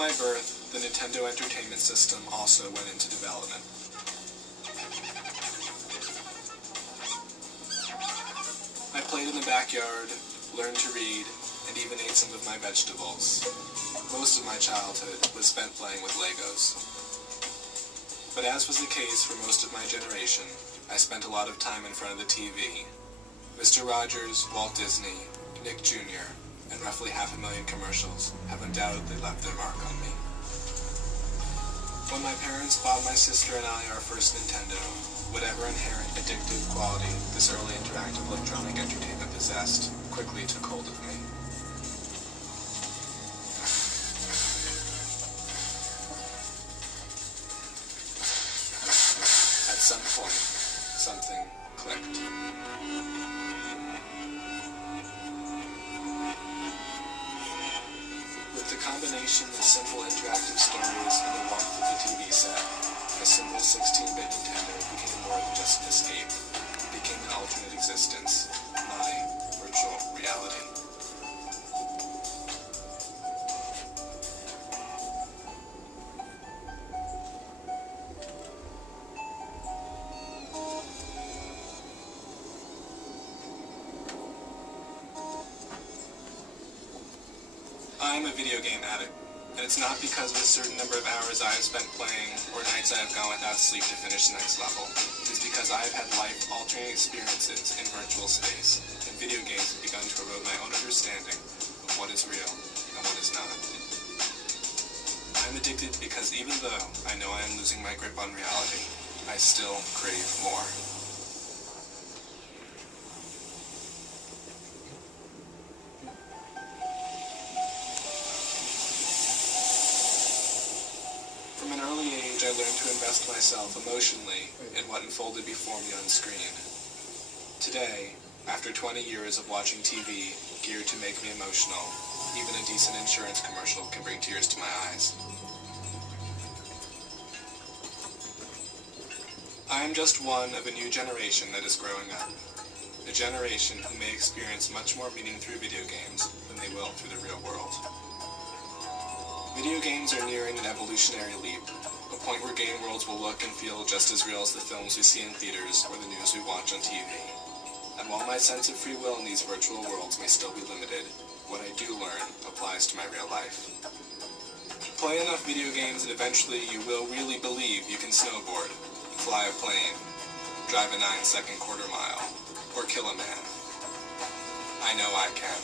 my birth, the Nintendo Entertainment System also went into development. I played in the backyard, learned to read, and even ate some of my vegetables. Most of my childhood was spent playing with Legos. But as was the case for most of my generation, I spent a lot of time in front of the TV. Mr. Rogers, Walt Disney, Nick Jr., and roughly 500,000 commercials have undoubtedly left their mark on me. When my parents bought my sister and I our first Nintendo, whatever inherent addictive quality this early interactive electronic entertainment possessed quickly took hold of me. At some point, something clicked. With the combination of simple interactive stories and the warmth of the TV set, a simple 16-bit Nintendo became more than just an escape. It became an alternate existence, my virtual reality. I am a video game addict, and it's not because of a certain number of hours I have spent playing or nights I have gone without sleep to finish the next level. It is because I have had life-altering experiences in virtual space, and video games have begun to erode my own understanding of what is real and what is not. I am addicted because even though I know I am losing my grip on reality, I still crave more. From an early age, I learned to invest myself emotionally in what unfolded before me on screen. Today, after 20 years of watching TV geared to make me emotional, even a decent insurance commercial can bring tears to my eyes. I am just one of a new generation that is growing up. A generation who may experience much more meaning through video games than they will through the real world. Video games are nearing an evolutionary leap, a point where game worlds will look and feel just as real as the films we see in theaters or the news we watch on TV. And while my sense of free will in these virtual worlds may still be limited, what I do learn applies to my real life. Play enough video games and eventually you will really believe you can snowboard, fly a plane, drive a 9-second quarter mile, or kill a man. I know I can.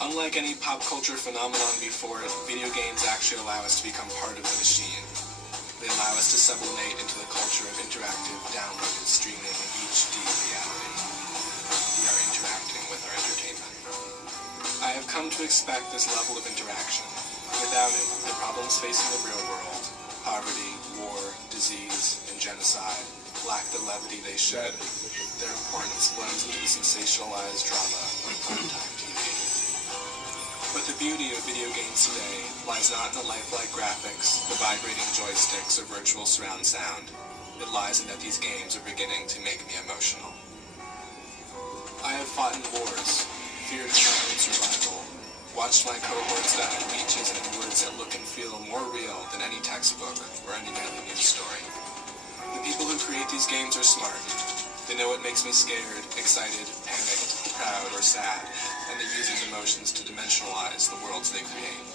Unlike any pop culture phenomenon before it, video games actually allow us to become part of the machine. They allow us to sublimate into the culture of interactive, downloaded, streaming, HD reality. We are interacting with our entertainment. I have come to expect this level of interaction. Without it, the problems facing the real world, poverty, war, disease, and genocide, lack the levity they should. Their importance blends into the sensationalized drama of primetime TV. But the beauty of video games today lies not in the lifelike graphics, the vibrating joysticks, or virtual surround sound. It lies in that these games are beginning to make me emotional. I have fought in wars, feared for my own survival, watched my cohorts die on beaches and in woods that look and feel more real than any textbook or any nightly news story. The people who create these games are smart. They know what makes me scared, excited, panicked, proud, or sad, and they use these emotions to dimensionalize the worlds they create.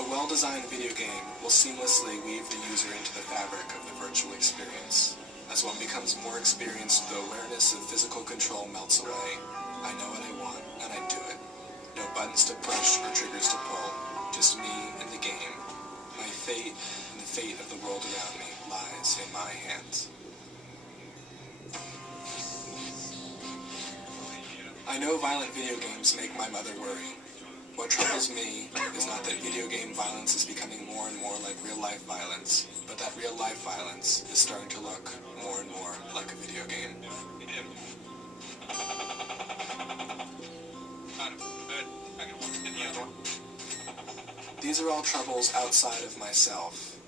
A well-designed video game will seamlessly weave the user into the fabric of the virtual experience. As one becomes more experienced, the awareness of physical control melts away. I know what I want, and I do it. No buttons to push or triggers to pull, just me and the game. My fate and the fate of the world around me lies in my hands. I know violent video games make my mother worry. What troubles me is not that video game violence is becoming more and more like real-life violence, but that real-life violence is starting to look more and more like a video game. These are all troubles outside of myself.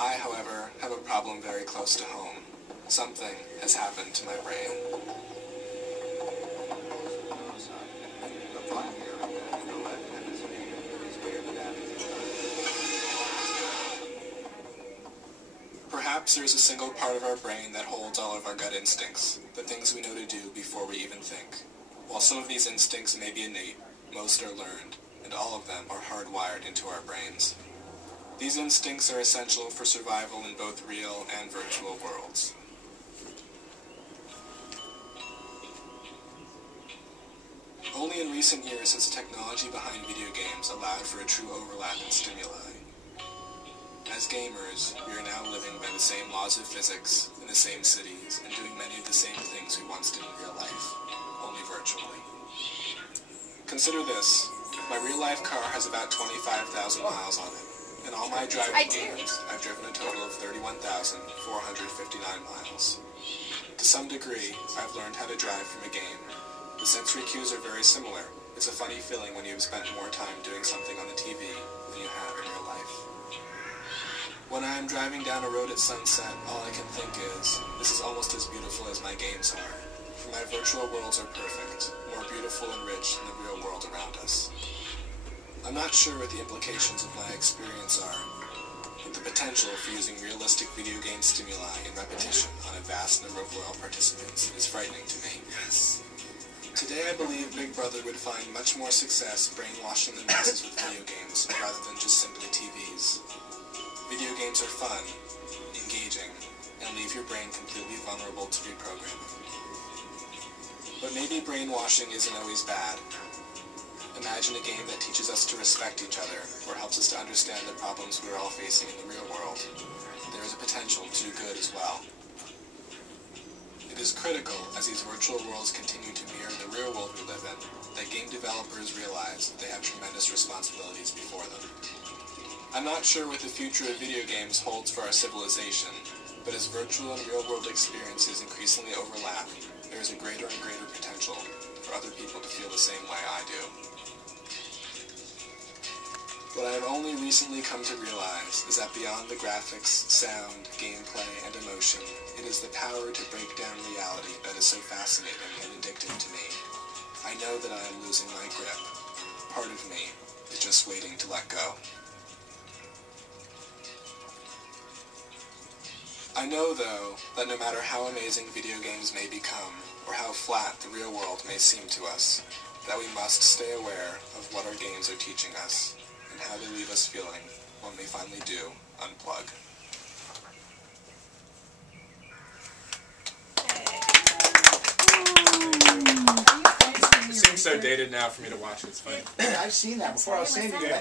I, however, have a problem very close to home. Something has happened to my brain. Perhaps there is a single part of our brain that holds all of our gut instincts, the things we know to do before we even think. While some of these instincts may be innate, most are learned, and all of them are hardwired into our brains. These instincts are essential for survival in both real and virtual worlds. Only in recent years has the technology behind video games allowed for a true overlap in stimuli. As gamers, we are now living by the same laws of physics, in the same cities, and doing many of the same things we once did in real life, only virtually. Consider this. My real-life car has about 25,000 miles on it. In all my driving games, I've driven a total of 31,459 miles. To some degree, I've learned how to drive from a game. The sensory cues are very similar. It's a funny feeling when you've spent more time doing something on the TV than you have in real life. When I am driving down a road at sunset, all I can think is, this is almost as beautiful as my games are. For my virtual worlds are perfect, more beautiful and rich than the real world around us. I'm not sure what the implications of my experience are, but the potential for using realistic video game stimuli in repetition on a vast number of loyal participants is frightening to me. Yes. Today I believe Big Brother would find much more success brainwashing the masses with video games rather than just simply TVs. Video games are fun, engaging, and leave your brain completely vulnerable to reprogramming. But maybe brainwashing isn't always bad. Imagine a game that teaches us to respect each other, or helps us to understand the problems we're all facing in the real world. There is a potential to do good as well. It is critical, as these virtual worlds continue to mirror the real world we live in, that game developers realize that they have tremendous responsibilities before them. I'm not sure what the future of video games holds for our civilization, but as virtual and real-world experiences increasingly overlap, there is a greater and greater potential for other people to feel the same way I do. What I have only recently come to realize is that beyond the graphics, sound, gameplay, and emotion, it is the power to break down reality that is so fascinating and addictive to me. I know that I am losing my grip. Part of me is just waiting to let go. I know, though, that no matter how amazing video games may become, or how flat the real world may seem to us, that we must stay aware of what our games are teaching us, and how they leave us feeling when we finally do unplug. It seems so dated now for me to watch it. It's funny. I've seen that before. I was saying to you.